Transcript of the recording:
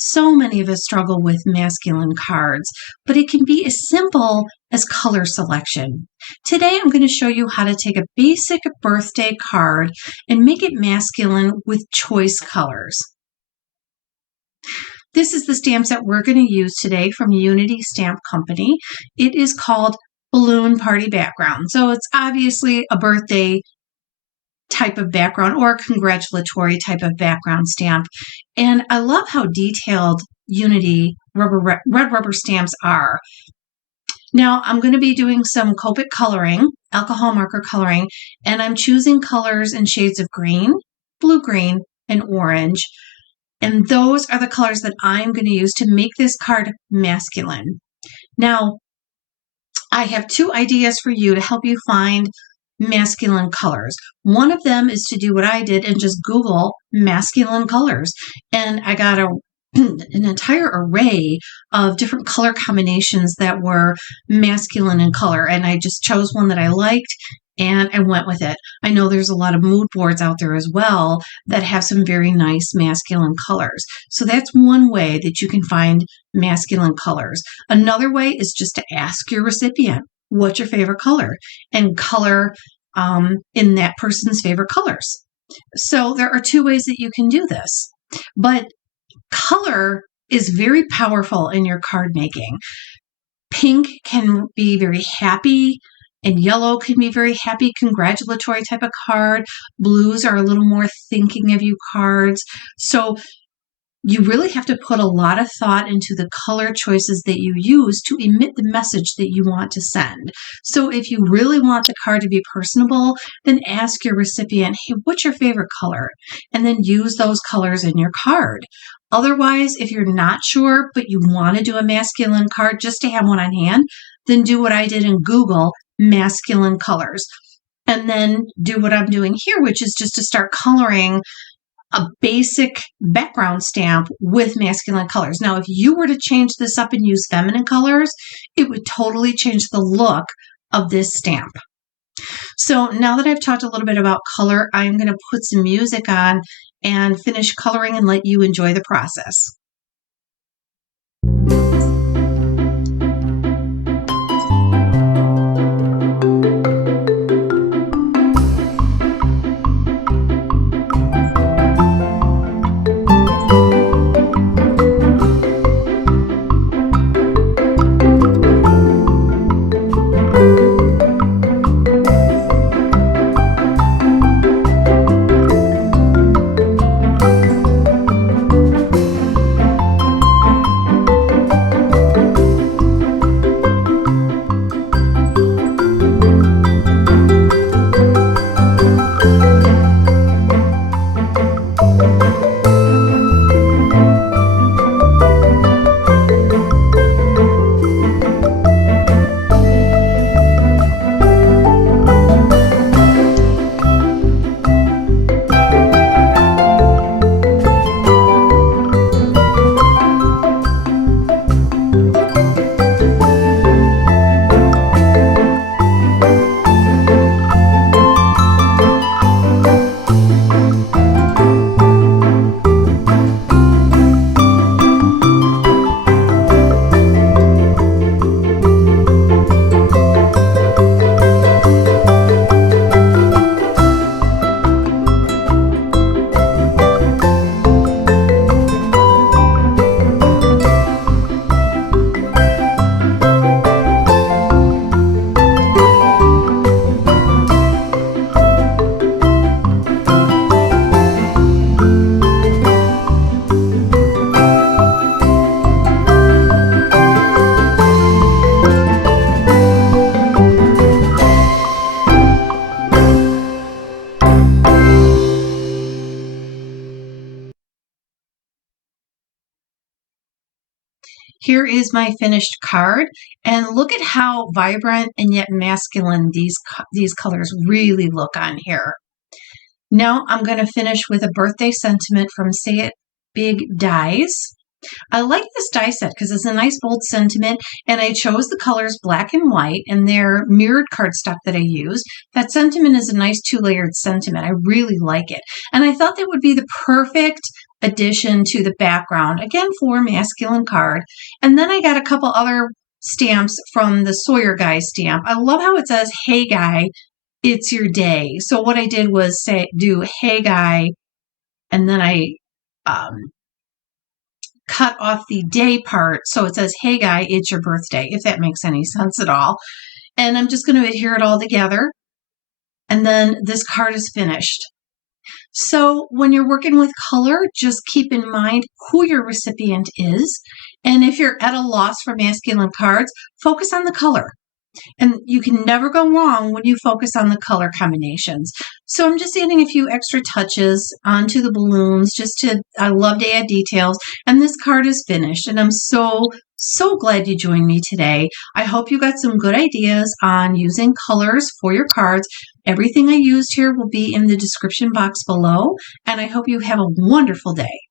So many of us struggle with masculine cards, but it can be as simple as color selection. Today, I'm going to show you how to take a basic birthday card and make it masculine with choice colors. This is the stamps that we're going to use today from Unity Stamp Company. It is called Balloon Party Background. So it's obviously a birthday type of background or a congratulatory type of background stamp. And I love how detailed Unity red rubber stamps are. Now I'm going to be doing some Copic coloring, alcohol marker coloring, and I'm choosing colors in shades of green, blue-green, and orange. And those are the colors that I'm going to use to make this card masculine. Now, I have two ideas for you to help you find masculine colors. One of them is to do what I did and just Google masculine colors. And I got an entire array of different color combinations that were masculine in color. And I just chose one that I liked and I went with it. I know there's a lot of mood boards out there as well that have some very nice masculine colors. So that's one way that you can find masculine colors. Another way is just to ask your recipient, what's your favorite color? And color in that person's favorite colors. So there are two ways that you can do this. But color is very powerful in your card making. Pink can be very happy, and yellow can be very happy, congratulatory type of card. Blues are a little more thinking of you cards. So you really have to put a lot of thought into the color choices that you use to emit the message that you want to send. So if you really want the card to be personable, then ask your recipient, hey, what's your favorite color? And then use those colors in your card. Otherwise, if you're not sure, but you want to do a masculine card just to have one on hand, then do what I did in Google, masculine colors. And then do what I'm doing here, which is just to start coloring a basic background stamp with masculine colors. Now, if you were to change this up and use feminine colors, it would totally change the look of this stamp. So now that I've talked a little bit about color, I'm going to put some music on and finish coloring and let you enjoy the process. Here is my finished card, and look at how vibrant and yet masculine these colors really look on here. Now I'm going to finish with a birthday sentiment from Say It Big Dies. I like this die set because it's a nice bold sentiment, and I chose the colors black and white, and they're mirrored cardstock that I used. That sentiment is a nice two-layered sentiment. I really like it. And I thought that would be the perfect addition to the background, again for masculine card. And then I got a couple other stamps from the Sawyer Guy stamp. I love how it says, "Hey Guy, it's your day." So what I did was do "Hey Guy," and then I cut off the day part. So it says, "Hey Guy, it's your birthday," if that makes any sense at all. And I'm just going to adhere it all together. And then this card is finished. So when you're working with color, just keep in mind who your recipient is. And if you're at a loss for masculine cards, focus on the color. And you can never go wrong when you focus on the color combinations. So I'm just adding a few extra touches onto the balloons I love to add details. And this card is finished. And I'm so glad you joined me today. I hope you got some good ideas on using colors for your cards. Everything I used here will be in the description box below. And I hope you have a wonderful day.